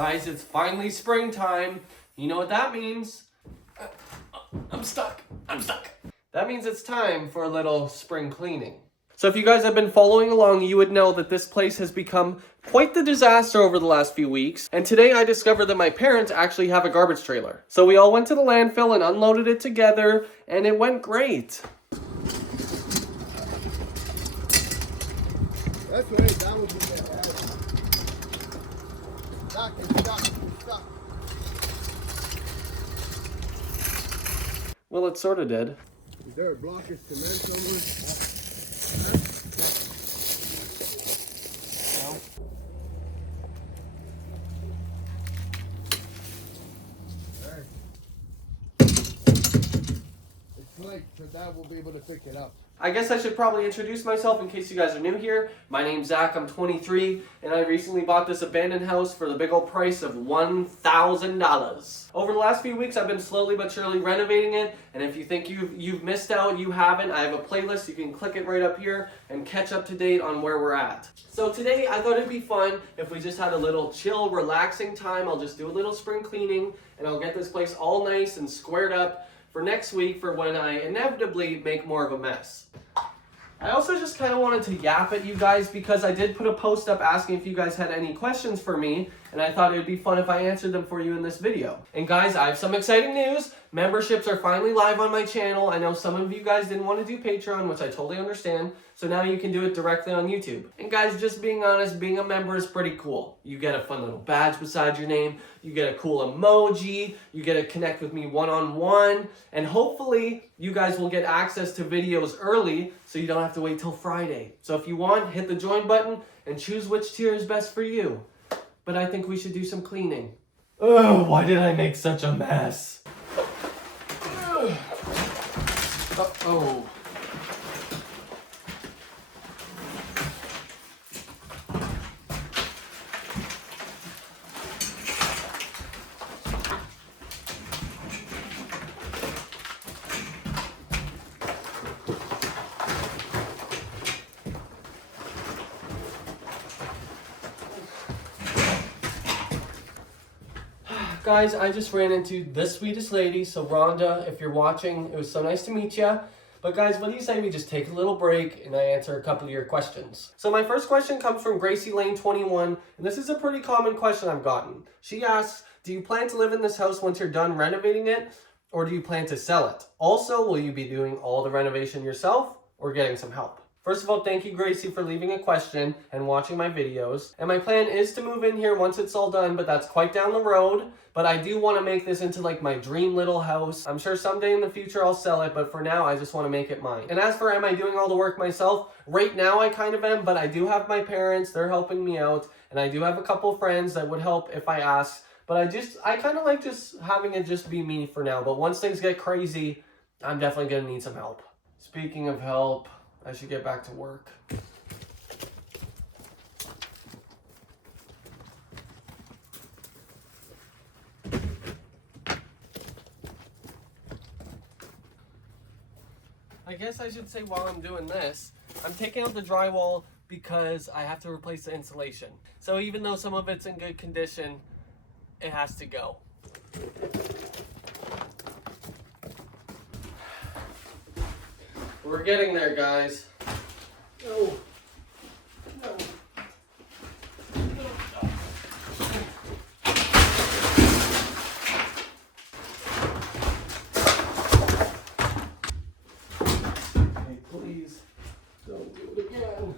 Guys, it's finally springtime. You know what that means? I'm stuck. That means it's time for a little spring cleaning. So if you guys have been following along, you would know that this place has become quite the disaster over the last few weeks. And today I discovered that my parents actually have a garbage trailer. So we all went to the landfill and unloaded it together, and it went great. That's right, that would be bad. Stuck. Well, it sort of did. Is there a block of cement somewhere? It's like, so that will be able to pick it up. I guess I should probably introduce myself in case you guys are new here. My name's Zach, I'm 23, and I recently bought this abandoned house for the big old price of $1,000. Over the last few weeks, I've been slowly but surely renovating it, and if you think you've missed out, you haven't. I have a playlist, you can click it right up here and catch up to date on where we're at. So today, I thought it'd be fun if we just had a little chill, relaxing time. I'll just do a little spring cleaning, and I'll get this place all nice and squared up for next week for when I inevitably make more of a mess. I also just kind of wanted to yap at you guys because I did put a post up asking if you guys had any questions for me, and I thought it would be fun if I answered them for you in this video. And guys, I have some exciting news. Memberships are finally live on my channel. I know some of you guys didn't want to do Patreon, which I totally understand, so now you can do it directly on YouTube. And guys, just being honest, being a member is pretty cool. You get a fun little badge beside your name, you get a cool emoji, you get to connect with me one-on-one, and hopefully you guys will get access to videos early so you don't have to wait till Friday. So if you want, hit the join button and choose which tier is best for you. But I think we should do some cleaning. Oh, why did I make such a mess? Uh-oh. Guys, I just ran into the sweetest lady. So Rhonda, if you're watching, it was so nice to meet you. But guys, what do you say we just take a little break and I answer a couple of your questions? So my first question comes from Gracie Lane 21, and this is a pretty common question I've gotten. She asks, do you plan to live in this house once you're done renovating it, or do you plan to sell it? Also, will you be doing all the renovation yourself or getting some help? First of all, thank you, Gracie, for leaving a question and watching my videos. And my plan is to move in here once it's all done, but that's quite down the road. But I do want to make this into like my dream little house. I'm sure someday in the future I'll sell it, but for now I just want to make it mine. And as for am I doing all the work myself, right now I kind of am, but I do have my parents, they're helping me out, and I do have a couple friends that would help if I ask. But I kind of like just having it just be me for now. But once things get crazy, I'm definitely going to need some help. Speaking of help, I should get back to work. I guess I should say while I'm doing this, I'm taking out the drywall because I have to replace the insulation. So even though some of it's in good condition, it has to go. We're getting there, guys. No. No. Okay, please don't do it again.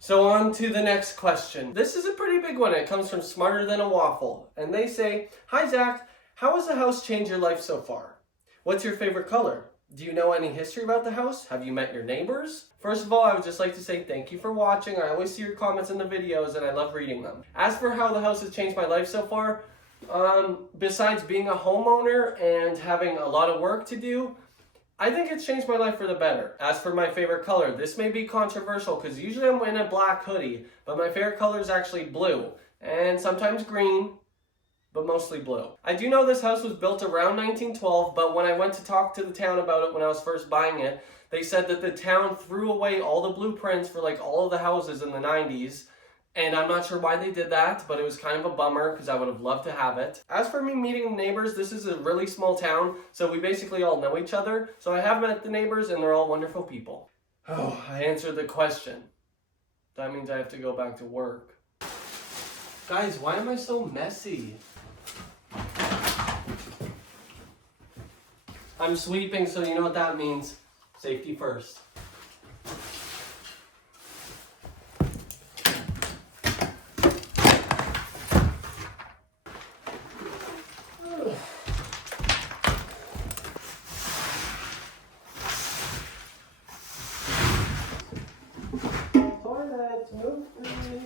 So on to the next question. This is a pretty big one. It comes from Smarter Than a Waffle. And they say, hi Zach, how has the house changed your life so far? What's your favorite color? Do you know any history about the house? Have you met your neighbors? First of all, I would just like to say thank you for watching. I always see your comments in the videos and I love reading them. As for how the house has changed my life so far, besides being a homeowner and having a lot of work to do, I think it's changed my life for the better. As for my favorite color, this may be controversial because usually I'm in a black hoodie, but my favorite color is actually blue and sometimes green but mostly blue. I do know this house was built around 1912, but when I went to talk to the town about it when I was first buying it, they said that the town threw away all the blueprints for like all of the houses in the 90s. And I'm not sure why they did that, but it was kind of a bummer because I would have loved to have it. As for me meeting neighbors, this is a really small town, so we basically all know each other. So I have met the neighbors and they're all wonderful people. Oh, I answered the question. That means I have to go back to work. Guys, why am I so messy? I'm sweeping, so you know what that means. Safety first. Toilet, move please.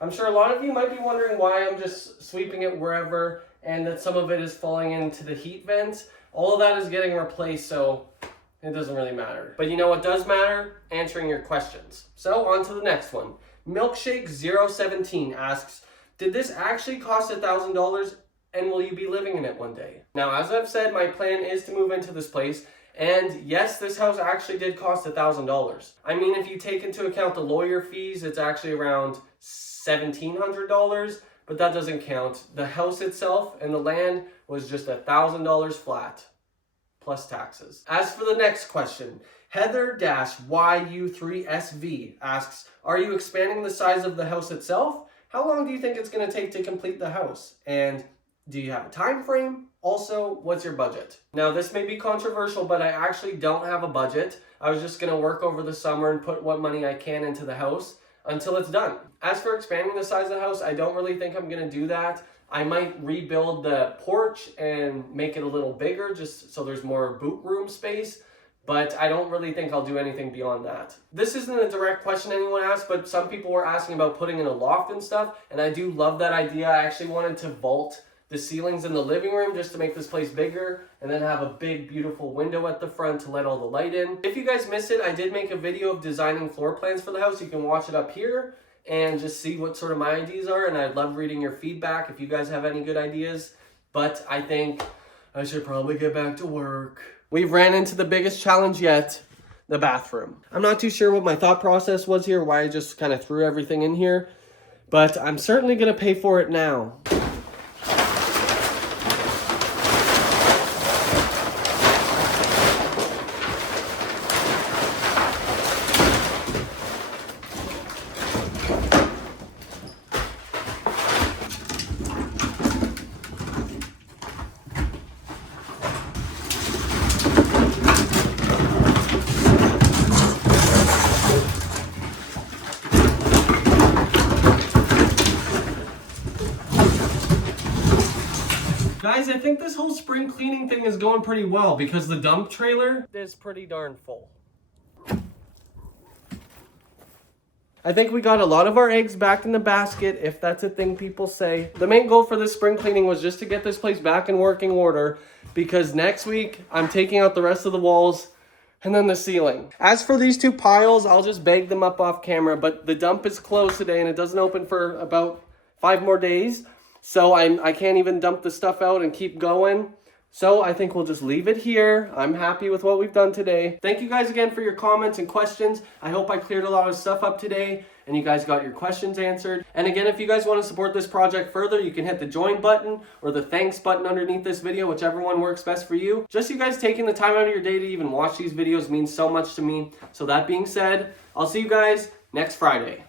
I'm sure a lot of you might be wondering why I'm just sweeping it wherever and that some of it is falling into the heat vents. All of that is getting replaced, so it doesn't really matter. But you know what does matter? Answering your questions. So on to the next one. Milkshake017 asks, did this actually cost $1,000 and will you be living in it one day? Now, as I've said, my plan is to move into this place. And yes, this house actually did cost $1,000. I mean, if you take into account the lawyer fees, it's actually around $1,700, but that doesn't count. The house itself and the land was just $1,000 flat, plus taxes. As for the next question, Heather-YU3SV asks, are you expanding the size of the house itself? How long do you think it's going to take to complete the house? And do you have a time frame? Also, what's your budget? Now, this may be controversial, but I actually don't have a budget. I was just going to work over the summer and put what money I can into the house until it's done. As for expanding the size of the house, I don't really think I'm going to do that. I might rebuild the porch and make it a little bigger just so there's more boot room space, but I don't really think I'll do anything beyond that. This isn't a direct question anyone asked, but some people were asking about putting in a loft and stuff, and I do love that idea. I actually wanted to vault the ceilings in the living room just to make this place bigger and then have a big beautiful window at the front to let all the light in. If you guys missed it, I did make a video of designing floor plans for the house. You can watch it up here and just see what sort of my ideas are, and I'd love reading your feedback if you guys have any good ideas. But I think I should probably get back to work. We've ran into the biggest challenge yet, the bathroom. I'm not too sure what my thought process was here, why I just kind of threw everything in here, but I'm certainly gonna pay for it now. Guys, I think this whole spring cleaning thing is going pretty well because the dump trailer is pretty darn full. I think we got a lot of our eggs back in the basket, if that's a thing people say. The main goal for this spring cleaning was just to get this place back in working order because next week I'm taking out the rest of the walls and then the ceiling. As for these two piles, I'll just bag them up off camera, but the dump is closed today and it doesn't open for about 5 more days. So I can't even dump the stuff out and keep going. So I think we'll just leave it here. I'm happy with what we've done today. Thank you guys again for your comments and questions. I hope I cleared a lot of stuff up today and you guys got your questions answered. And again, if you guys want to support this project further, you can hit the join button or the thanks button underneath this video, whichever one works best for you. Just you guys taking the time out of your day to even watch these videos means so much to me. So that being said, I'll see you guys next Friday.